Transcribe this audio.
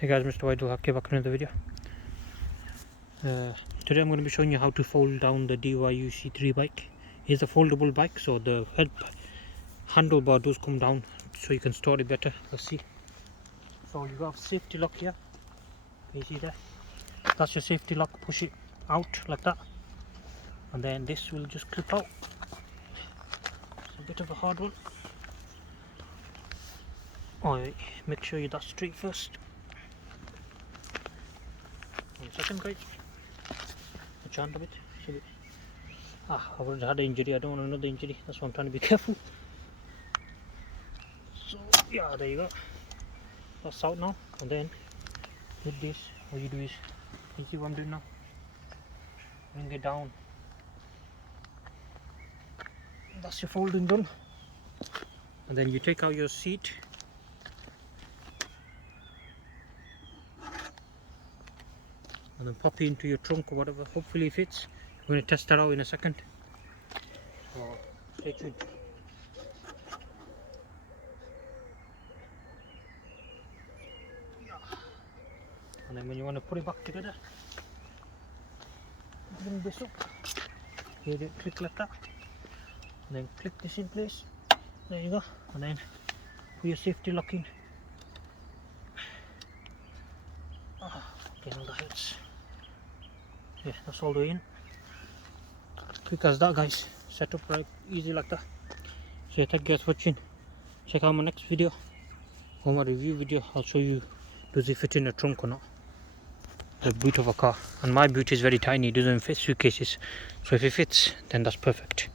Hey guys, MrWaheedulHaque back in another video. Today I'm going to be showing you how to fold down the DYU C3 bike. It's a foldable bike, so the handlebar does come down so you can store it better. Let's see. So you got a safety lock here. Can you see that? That's your safety lock. Push it out like that, and then this will just clip out. It's a bit of a hard one. Alright, make sure you that's straight first. 1 second guys. Watch your hand a bit. I've already had an injury, I don't want another injury, that's why I'm trying to be careful. So yeah, there you go. That's out now, and then with this, what you do is, you see what I'm doing now? Bring it down. That's your folding done. And then you take out your seat. And then pop it into your trunk or whatever, hopefully it fits. We're going to test that out in a second. So stay tuned. And then when you want to put it back together, bring this up. Here it click like that. And then click this in place. There you go. And then put your safety lock in. Okay, now that hurts. Yeah, that's all the way in. Quick as that guys. Set up right easy like that. So yeah, thank you guys for watching. Check out my next video or my review video. I'll show you does it fit in a trunk or not. The boot of a car, and my boot is very tiny, it doesn't fit suitcases, so if it fits then that's perfect.